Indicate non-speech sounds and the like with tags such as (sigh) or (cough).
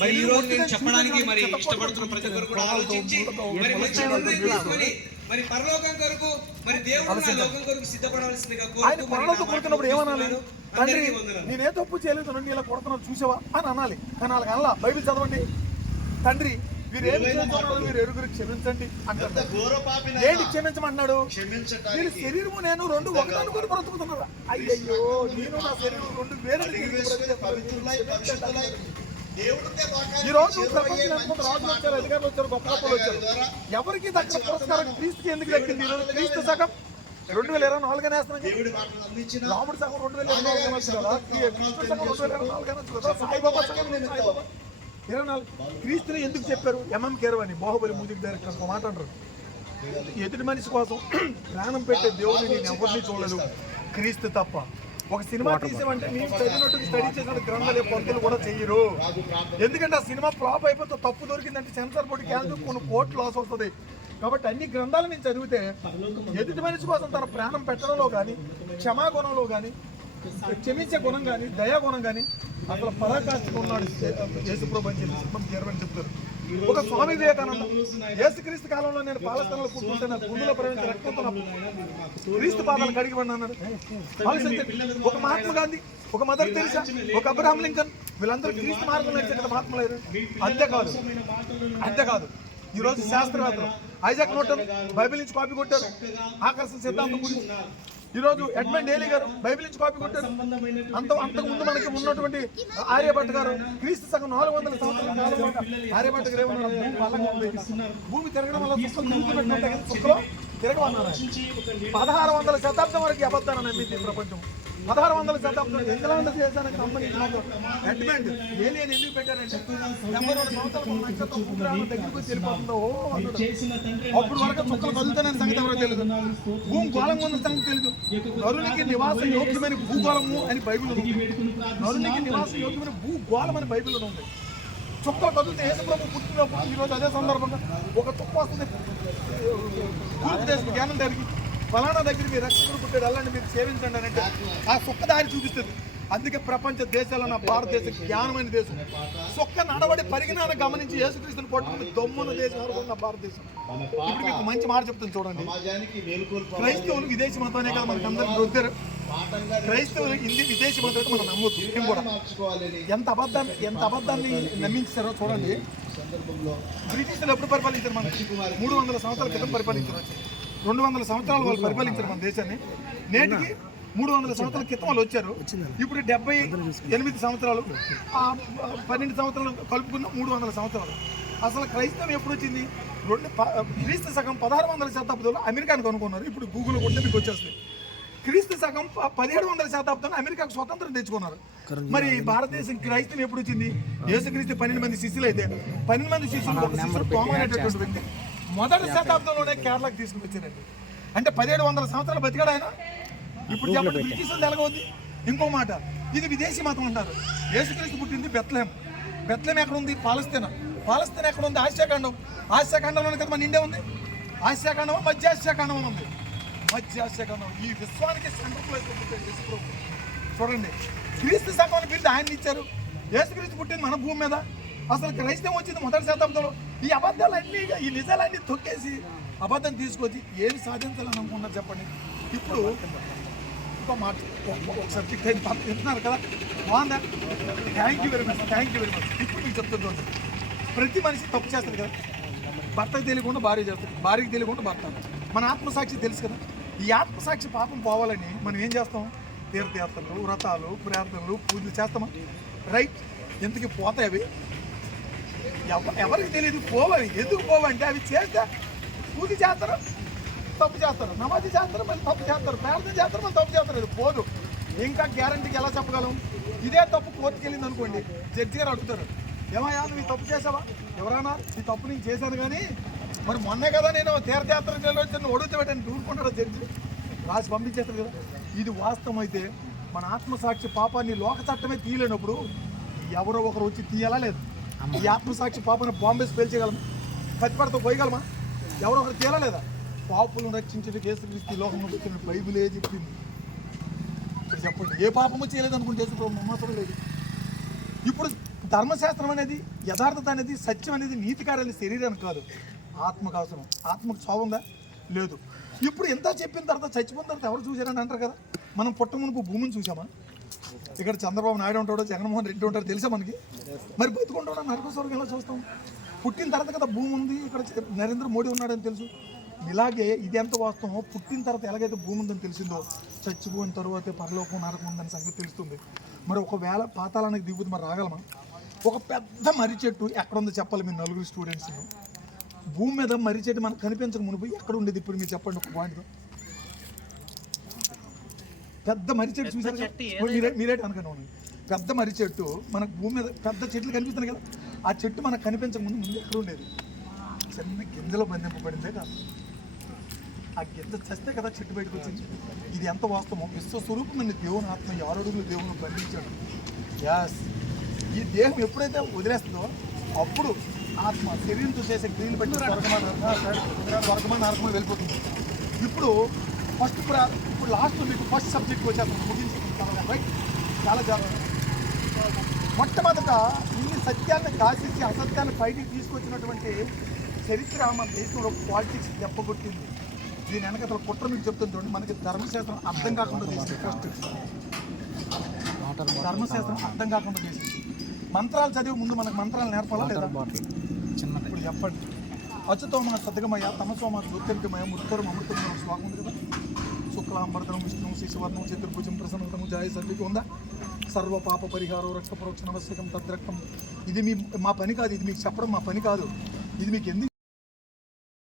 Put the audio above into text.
మరి ఈ రోజు నేను చెప్పడానికి మరి ఇష్టపడుతున్న ప్రతి ఒక్కరు కూడా ఆలోచించి మరి మంచి నిర్ణయం తీసుకొని మరి పరలోకం కొరకు మరి దేవుడు నా లోకం కొరకు సిద్ధపడవలసిందిగా ఆయన మరి నా కొడుతున్నప్పుడు ఏమనాలి. తండ్రి. నేనే తప్పు చేయలేదు నన్ను ఇలా కొడుతున్నావు చూసావా అని అనాలి. కానీ వాళ్ళకి అనలా? బైబిల్ చదవండి. తండ్రి చేస్తున్నారు మీరు ఎరుగురు క్షమించండి అంటారు. ఏంటి క్షమించటానికి శరీరము నేను రెండు ఒకటి అనుకుని బ్రతుకుతున్నారు? అయ్యయ్యో నేను నా శరీరం రెండు వేరే ఈ రోజు రాజులు వచ్చారు అధికారులు వచ్చారు గొప్ప గొప్పలు వచ్చారు. ఎవరికి దక్కిన పురస్కారం క్రీస్తుకి ఎందుకు దక్కింది? రోజు క్రీస్తు సగం రెండు వేల ఇరవై నాలుగు వేస్తున్నాం రాముడు సగం రెండు వేల ఇరవై నాలుగు అనొచ్చు కదా. క్రీస్తు సగం రెండు వేల ఇరవై నాలుగు సాయిబాబా సగం నేను సాయిబాబా ఇరవై నాలుగు. క్రీస్తుని ఎందుకు చెప్పారు? ఎంఎం కేరవ్ అని బాహుబలి మ్యూజిక్ డైరెక్టర్ ఒక మాట అంటారు. ఎదుటి మనిషి కోసం (clears throat) ప్రాణం పెట్టే దేవుడిని నేను ఎవరిని చూడలేదు. క్రీస్తు తప్ప. ఒక సినిమా తీసామంటే నేను చదివినట్టు స్టడీ చేసిన గ్రంథాలు పొంతులు కూడా చెయ్యరు ఎందుకంటే ఆ సినిమా ఫ్లాప్ అయిపోతే తప్పు దొరికిందంటే సెన్సార్ బోర్డు క్యాన్సిల్ కొన్ని కోట్లు లాస్ వస్తుంది. కాబట్టి అన్ని గ్రంథాలు నేను చదివితే ఎదుటి మనిషి కోసం తన ప్రాణం పెట్టడంలో కానీ క్షమాగుణంలో కానీ క్షమించే గుణం కానీ దయా గుణం కానీ అసలు పరాకాష్ఠగా ఉన్నాడు యేసుప్రభు అని చెప్పి చెప్తారు. ఒక స్వామి వివేకానంద. యేసుక్రీస్తు కాలంలో నేను పాలస్తీనాలో కూర్చుంటే నా గుండెలో ప్రవేశించిన రక్తంతో క్రీస్తు పాదాలు కడిగి పడినాను. ఒక మహాత్మా గాంధీ ఒక మదర్ తెరిసా ఒక అబ్రహాం లింకన్ వీళ్ళందరూ క్రీస్తు మార్గంలో నడిచే కదా మహాత్ములయ్యారు అంతేకాదు అంతేకాదు. ఈరోజు శాస్త్రవేత్తలు. ఐజాక్ నోటన్ బైబిల్ నుంచి కాపీ కొట్టారు. ఆకర్షణ సిద్ధాంతం గురించి. ఈ రోజు ఎడ్మండ్ డేలీ గారు బైబిల్ నుంచి కాపీ కొట్టారు. అంత అంతకు ముందు మనకి ఉన్నటువంటి ఆర్యభట్ గారు క్రీస్తు సగం నాలుగు వందల సంవత్సరాల కాలం ఆర్యభట్ గారు ఏమన్నారు? భూమి తిరగడం వల్ల తిరగమన్నారు పదహారు వందల శతాబ్దం వరకు ఈ అబద్ధాన్ని నమ్మింది ప్రపంచం. పదహారు వందల శతాబ్దం ఇంగ్లాండ్ దేశానికి సంబంధించిన ఎడ్మండ్ ఏలియన్ ఎందుకు పెట్టారంటే డెబ్బై రెండు సంవత్సరాలు నక్షత్రం ఉపగ్రహం దగ్గరికి వచ్చి ఓ అప్పుడు వరకు చుక్కలు కదులుతానని సంగతి ఎవరో తెలియదు. భూమి గోళంగా ఉన్న సంగతి తెలియదు. నరునికి నివాస యోగ్యమైన భూగోళము అని బైబిల్ ఉంది. నరునికి నివాస యోగ్యమైన భూగోళం అని బైబిల్ ఉంది. చుక్కలు కదులుతే ఏసుప్రభు పుట్టినప్పుడు ఈరోజు అదే సందర్భంగా ఒక చుక్క వస్తుంది. పూర్తి దేశం జ్ఞానం జరిగింది ఫలానా దగ్గర మీరు రక్షకుడు పుట్టాడు వెళ్ళండి మీరు సేవించండి అని అంటే ఆ సుక్క దారి చూపిస్తుంది. అందుకే ప్రపంచ దేశాల్లో నా భారతదేశం జ్ఞానమైన దేశం. సుక్క నడవడి పరిజ్ఞానం గమనించి యేసుక్రీస్తుని పట్టుకుని దొమ్మున దేశం వరకు ఉన్న భారతదేశం. ఇప్పుడు మీకు మంచి మాట చెప్తాను చూడండి. క్రైస్తవులు విదేశీ మతమనే కదా మనకి అందరికి క్రైస్తవులు హిందీ విదేశీ మతం మనం నమ్మొద్దు మేము కూడా. ఎంత అబద్ధాన్ని ఎంత అబద్ధాన్ని నమ్మించారో చూడండి. బ్రిటిషర్లు ఎప్పుడు పరిపాలించారు మన మూడు వందల సంవత్సరాల క్రితం పరిపాలించారు. రెండు వందల సంవత్సరాలు వాళ్ళు పరిపాలించారు మన దేశాన్ని. నేటికి మూడు వందల సంవత్సరాల క్రితం వాళ్ళు వచ్చారు. ఇప్పుడు డెబ్బై ఎనిమిది సంవత్సరాలు పన్నెండు సంవత్సరాలు కలుపుకున్న మూడు వందల సంవత్సరాలు. అసలు క్రైస్తవం ఎప్పుడు వచ్చింది? రెండు ప- క్రీస్తు సగం పదహారు వందల శతాబ్దంలో అమెరికాను కనుక్కున్నారు. ఇప్పుడు గూగుల్ కొడితే మీకు వచ్చేస్తుంది. క్రీస్తు సగం ప- పదిహేడు వందల శతాబ్దంలో అమెరికాకు స్వతంత్రం తెచ్చుకున్నారు. మరి భారతదేశం క్రైస్తవం ఎప్పుడు వచ్చింది? యేసుక్రీస్తు పన్నెండు మంది శిష్యులు అయితే పన్నెండు మంది శిష్యులు ఒక శిష్యుడు తోమ వ్యక్తి. మొదటి శతాబ్దంలోనే కేరళకు తీసుకుని వచ్చారండి. అంటే పదిహేడు వందల సంవత్సరాలు బతికాడు ఆయన. ఇప్పుడు చెప్పండి బ్రిటిష్ ఎలాగవుద్ది ఇంకో మాట ఇది విదేశీ మతం అంటారు. యేసుక్రీస్తు పుట్టింది బెత్లెం బెత్లెం ఎక్కడ ఉంది పాలస్తీనా. పాలస్తీనా ఎక్కడ ఉంది ఆసియాఖండం. ఆసియాఖండంలోనే కదా మన ఇండియా ఉంది. ఆసియాఖండమా? మధ్య ఆసియాఖండం అని ఉంది? మధ్య ఆసియాఖండం ఈ విశ్వానికి సెంటర్ ప్లేస్ చూడండి క్రీస్తు సగం బిల్లు ఆయన ఇచ్చారు. యేసుక్రీస్తు పుట్టింది మన భూమి మీద. అసలు క్రైస్తవం వచ్చింది మొదటి శతాబ్దంలో. ఈ అబద్ధాలన్నీ ఈ నిజాలన్నీ తొక్కేసి అబద్ధం తీసుకొచ్చి ఏమి సాధించాలని అనుకున్నారు చెప్పండి? ఇప్పుడు ఇంకో మాట ఒక- సబ్జెక్ట్ అయితే పక్కన కదా? బాగుందా? Thank you very much thank you very much ఇప్పుడు మీకు చెప్తుంది ప్రతి మనిషి తప్పు చేస్తారు కదా? భర్తకు తెలియకుండా భార్య చేస్తారు భార్యకి తెలియకుండా భర్త. మన ఆత్మసాక్షి తెలుసు కదా? ఈ ఆత్మసాక్షి పాపం పోవాలని మనం ఏం చేస్తాం? తీర్థయాత్రలు వ్రతాలు ప్రార్థనలు పూజలు చేస్తామా? రైట్ ఎందుకు పోతాయి అవి? ఎవరికి తెలియదు పోవాలి. ఎందుకు పోవంటే అవి చేస్తే పూజ చేస్తారు తప్పు చేస్తారు. నమాజ్ చేస్తారు మళ్ళీ తప్పు చేస్తారు. ప్రార్థన చేస్తారు మళ్ళీ తప్పు చేస్తారు. ఇది పోదు. ఇంకా గ్యారంటీకి ఎలా చెప్పగలం? ఇదే తప్పు కోర్టుకి వెళ్ళింది అనుకోండి. జడ్జి గారు అడుగుతారు ఏమయ్యా నువ్వు తప్పు చేసావా? ఎవరైనా? ఈ తప్పు నేను చేశాను కానీ మరి మొన్నే కదా నేను తీర్థయాత్ర వచ్చాను ఒడుగుతూ పెట్టాను దూరుకుంటాడు జడ్జి? రాసి పంపించేస్తారు కదా. ఇది వాస్తవం అయితే మన ఆత్మసాక్షి పాపాన్ని లోక చట్టమే తీయలేనప్పుడు ఎవరో ఒకరు వచ్చి తీయాలా లేదు? ఈ ఆత్మసాక్షి పాపను బాంబే పేల్చేయగలమా కత్తిపడతో పోయగలమా? ఎవరో ఒకరు తీయాలా పాపులను రక్షించిన కేసుక్రీస్తు లోకం లోకంలో వచ్చిన బైబిలే చెప్పింది. ఇప్పుడు చెప్పండి ఏ పాపము చేయలేదు అనుకుంటే మాత్రం లేదు ఇప్పుడు ధర్మశాస్త్రం అనేది యథార్థత అనేది సత్యం అనేది నీతి కార్యాలు శరీరానికి కాదు. ఆత్మకు అవసరం. ఆత్మకు చావుందా లేదు. ఇప్పుడు ఎంత చెప్పిన తర్వాత చచ్చిపోయిన తర్వాత ఎవరు చూశారని అంటారు కదా? మనం పుట్ట మునుపు భూమిని చూసామా ఇక్కడ చంద్రబాబు నాయుడు ఉంటాడో జగన్మోహన్ రెడ్డి ఉంటాడు తెలుసా మనకి? మరి బతుకుంటాడో? నరక స్వర్గం ఎలా చూస్తాం? పుట్టిన తర్వాత కదా భూమి ఉంది ఇక్కడ నరేంద్ర మోడీ ఉన్నాడని తెలుసు. ఇలాగే ఇది ఎంత వాస్తవమో పుట్టిన తర్వాత ఎలాగైతే భూమి ఉందని తెలిసిందో చచ్చిపోయిన తర్వాత పరలోకం నరకం ఉందని సంగతి తెలుస్తుంది. మరి ఒకవేళ పాతాళానికి దిగుతుంది మరి రాగలమా? ఒక పెద్ద మర్రి చెట్టు ఎక్కడ ఉందో చెప్పాలి మీ నలుగురు స్టూడెంట్స్ భూమి మీద మర్రి చెట్టు మనకు కనిపించక మునుపు ఎక్కడ ఉండేది ఇప్పుడు మీరు చెప్పండి ఒక పాయింట్ పెద్ద మర్రి చెట్టు చూసారు? మీరే అనుకున్నాను పెద్ద మర్రి చెట్టు మనకు భూమి మీద పెద్ద చెట్లు కనిపిస్తున్నాయి కదా. ఆ చెట్టు మనకు కనిపించక ముందు ముందు ఎక్కడ ఉండేది? చిన్న గింజలో బంధింపబడిందే కాదు. ఆ గింజ చస్తే కదా చెట్టు బయటకు వచ్చింది. ఇది ఎంత వాస్తవం విశ్వస్వరూపమైన దేవుని ఆత్మ ఆరు అడుగులు దేవుని బంధించాడు. యాస్ ఈ దేహం ఎప్పుడైతే వదిలేస్తుందో అప్పుడు ఆత్మ శరీరంతో చేసే క్రియలు బట్టి స్వర్గమా స్వర్గమా నరకమా వెళ్ళిపోతుంది. ఇప్పుడు ఫస్ట్ ఇప్పుడు లాస్ట్ మీకు ఫస్ట్ సబ్జెక్ట్ వచ్చేస్తాం ముగించుకుంటాం రైట్ చాలా జాగ్రత్త. మొట్టమొదట ఇన్ని సత్యాన్ని దాచేసి అసత్యాన్ని బయటికి తీసుకొచ్చినటువంటి చరిత్ర మన దేశంలో పాలిటిక్స్ దెబ్బకొట్టింది దీని వెనక అసలు కుట్ర మీకు చెప్తుంది చూడండి. మనకి ధర్మశాస్త్రం అర్థం కాకుండా చేసింది ఫస్ట్ ధర్మశాస్త్రం అర్థం కాకుండా చేసింది. మంత్రాలు చదివి ముందు మనకు మంత్రాలు నేర్పాలా లేదా? ఇప్పుడు చెప్పండి. అచ్యుతోమ సద్గమయ తమసోమ దుర్గమయ ముత్తరం అమృతం శ్లోకం ఉంది కదా? శుక్లాంబరదనం విష్ణు శిశువర్ణం చతుర్భుజం ప్రసన్నతము జాయ సర్వికి ఉందా? సర్వ పాప పరిహారం రక్త పరోక్ష నవశ్యకం తద్రక్తం. ఇది మీ మా పని కాదు ఇది మీకు చెప్పడం మా పని కాదు. ఇది మీకు ఎందుకు